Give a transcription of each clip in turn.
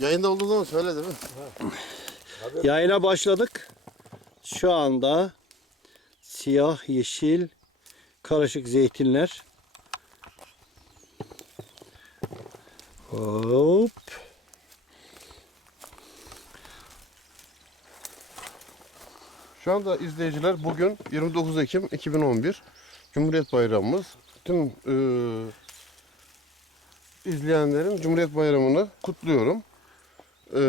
Yayında olduğu zaman söyle değil mi? Yayına başladık. Şu anda siyah, yeşil, karışık zeytinler. Hop. Şu anda izleyiciler bugün 29 Ekim 2011 Cumhuriyet Bayramımız. Tüm e, izleyenlerin Cumhuriyet Bayramı'nı kutluyorum. E,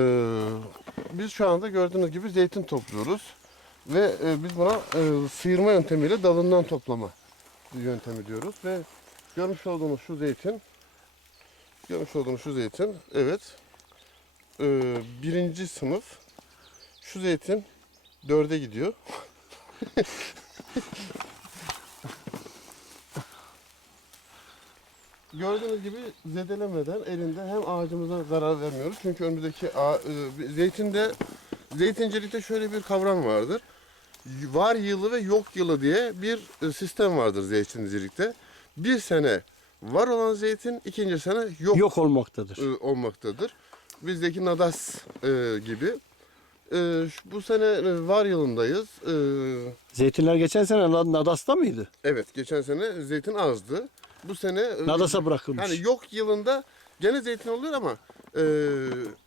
biz şu anda gördüğünüz gibi zeytin topluyoruz. Ve e, biz buna e, sıyırma yöntemiyle dalından toplama yöntemi diyoruz. Ve görmüş olduğunuz şu zeytin görmüş olduğunuz şu zeytin evet e, birinci sınıf şu zeytin dörde gidiyor. Gördüğünüz gibi zedelemeden elinde hem ağacımıza zarar vermiyoruz. Çünkü önümüzdeki ağa- e, zeytinde zeytincilikte şöyle bir kavram vardır. Var yılı ve yok yılı diye bir e, sistem vardır zeytincilikte. Bir sene var olan zeytin ikinci sene yok, Yok olmaktadır. e, olmaktadır. Bizdeki nadas e, gibi. E, şu- bu sene var yılındayız. E, Zeytinler geçen sene Nad- Nadas'ta mıydı? evet geçen sene zeytin azdı. Bu sene e, Nadas'a bırakılmış. hani yok yılında gene zeytin oluyor ama e,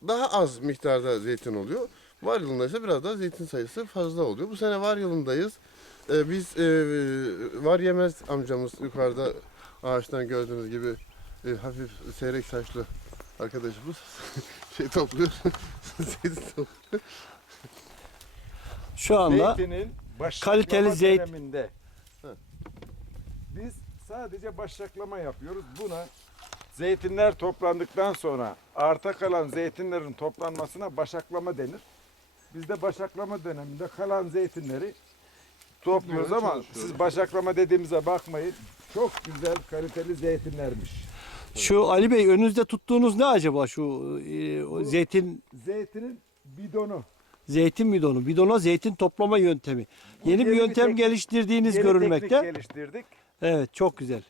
daha az miktarda zeytin oluyor. Var yılında ise biraz daha zeytin sayısı fazla oluyor. Bu sene var yılındayız. E, biz e, var yemez amcamız yukarıda ağaçtan gördüğünüz gibi e, hafif seyrek saçlı arkadaşımız şey topluyor. zeytin topluyor. Şu anda Zeytinin kaliteli zeyt- döneminde biz sadece başlaklama yapıyoruz. Buna zeytinler toplandıktan sonra arta kalan zeytinlerin toplanmasına başaklama denir. Biz de başaklama döneminde kalan zeytinleri topluyoruz ama siz başaklama dediğimize bakmayın. Çok güzel kaliteli zeytinlermiş. şu Ali Bey önünüzde tuttuğunuz ne acaba şu e, o zeytin Zeytinin bidonu. zeytin bidonu, bidona zeytin toplama yöntemi. Yeni bir yeni bir yöntem teknik- geliştirdiğiniz Yeni görülmekte. teknik geliştirdik. Evet, çok güzel.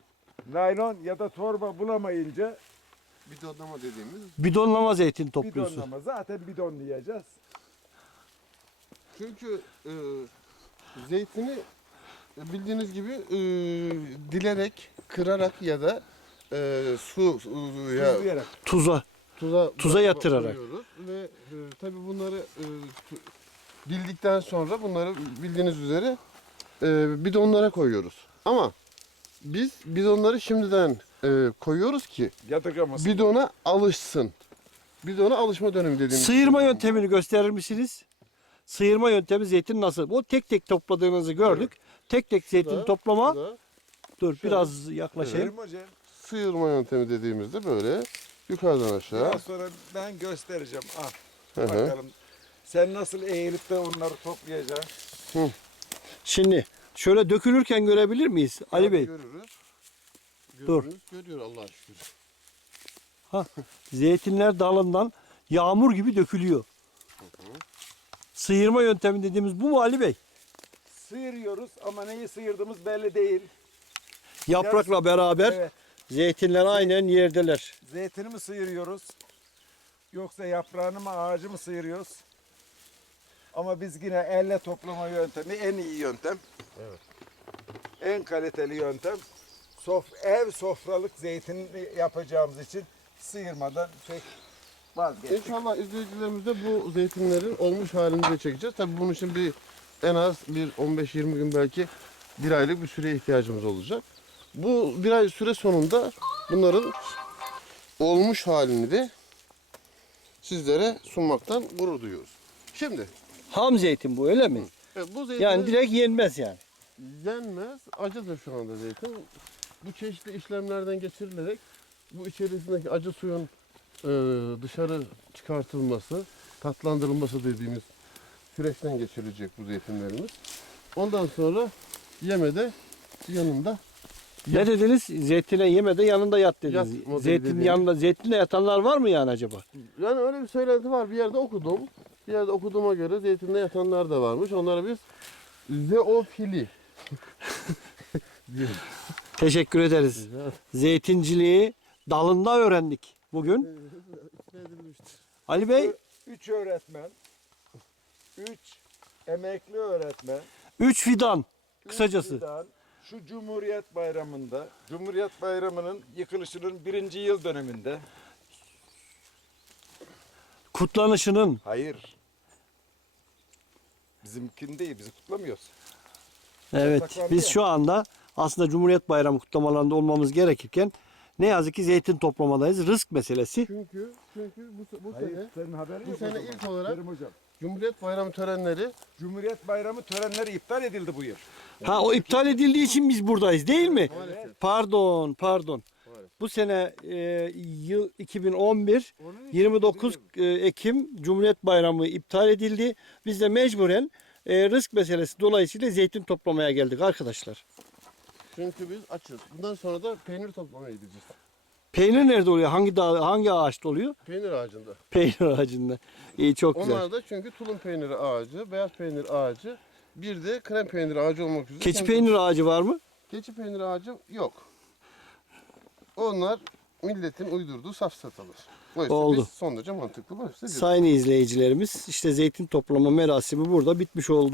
Naylon ya da torba bulamayınca Bidonlama dediğimiz Bidonlama zeytin topluyorsun. bidonlama. Zaten bidon diyeceğiz. Çünkü e, zeytini bildiğiniz gibi e, dilerek, kırarak ya da e, su e, ya Tuzlayarak. Tuza. tuza Tuza yatırarak. koyuyoruz ve e, tabii bunları e, tu- dildikten sonra bunları bildiğiniz üzere e, bidonlara koyuyoruz. Ama biz bidonları şimdiden e, koyuyoruz ki Yadırgamasın. bidona alışsın. Bidona alışma dönemi dediğimiz. Sıyırma yöntemini gösterir misiniz? Sıyırma yöntemi zeytin nasıl? O tek tek topladığınızı gördük. Tek tek zeytin Şurada, toplama. şurada. Dur biraz yaklaşayım. Hoca, Sıyırma yöntemi dediğimizde böyle yukarıdan aşağı. biraz sonra ben göstereceğim. Al. Hı hı. Bakalım. Sen nasıl eğilip de onları toplayacaksın? Şimdi şöyle dökülürken görebilir miyiz Ali Bey? Görürüz. Dur. Görürüz, Görüyor Allah'a şükür. Zeytinler dalından yağmur gibi dökülüyor. Sıyırma yöntemi dediğimiz bu mu Ali Bey? Sıyırıyoruz ama neyi sıyırdığımız belli değil. Yaprakla beraber Evet. zeytinler aynen yerdeler. Zeytini mi sıyırıyoruz? Yoksa yaprağını mı ağacı mı sıyırıyoruz? Ama biz yine elle toplama yöntemi en iyi yöntem. Evet. En kaliteli yöntem. Sof ev sofralık zeytin yapacağımız için sıyırmadan pek vazgeçtik. İnşallah izleyicilerimiz de bu zeytinlerin olmuş halini de çekeceğiz. Tabii bunun için bir en az bir 15-20 gün belki bir aylık bir süreye ihtiyacımız olacak. Bu bir ay süre sonunda bunların olmuş halini de sizlere sunmaktan gurur duyuyoruz. Şimdi Ham zeytin bu öyle mi? evet, bu zeytin Yani direkt yenmez yani. yenmez. Acıdır şu anda zeytin. Bu çeşitli işlemlerden geçirilerek bu içerisindeki acı suyun e, dışarı çıkartılması, tatlandırılması dediğimiz süreçten geçirilecek bu zeytinlerimiz. Ondan sonra yemede yanında Ne dediniz? Zeytine yeme de yanında yat dediniz. Yat modeli Zeytin dediğimiz. yanında zeytinle yatanlar var mı yani acaba? yani öyle bir söylenti var. Bir yerde okudum. Bir yerde okuduğuma göre zeytinde yatanlar da varmış. Onlara biz zeofili diyoruz. Teşekkür ederiz. Zeytinciliği dalında öğrendik bugün. Ali Bey 3 öğretmen, 3 emekli öğretmen, 3 fidan üç kısacası. fidan, şu Cumhuriyet Bayramı'nda, Cumhuriyet Bayramı'nın yıkılışının birinci yıl döneminde, Kutlanışının hayır, bizimkini değil, bizi kutlamıyoruz. Evet, Yasaklandı biz ya. şu anda aslında Cumhuriyet Bayramı kutlamalarında olmamız gerekirken ne yazık ki zeytin toplamadayız. Rızk meselesi. Çünkü çünkü bu, bu Hayır, sene senin haberin bu yok o sene zaman. ilk olarak- Kerim hocam. Cumhuriyet Bayramı törenleri Cumhuriyet Bayramı törenleri iptal edildi bu yıl. Ha o iptal edildiği için biz buradayız değil mi? Maalesef. Pardon, pardon. Bu sene e, yıl 2011 Onun için 29 bizim- e, Ekim Cumhuriyet Bayramı iptal edildi. Biz de mecburen e, rızk meselesi dolayısıyla zeytin toplamaya geldik arkadaşlar. çünkü biz açız. Bundan sonra da peynir toplamaya gideceğiz. Peynir nerede oluyor? Hangi dağ, hangi ağaçta oluyor? Peynir ağacında. Peynir ağacında. İyi çok güzel. Onlar da çünkü tulum peyniri ağacı, beyaz peynir ağacı, bir de krem peyniri ağacı olmak üzere. Keçi peynir ağacı var mı? Keçi peyniri ağacı yok. Onlar milletin uydurduğu safsatalar. Oldu. biz son derece mantıklı. Sayın izleyicilerimiz işte zeytin toplama merasimi burada bitmiş oldu.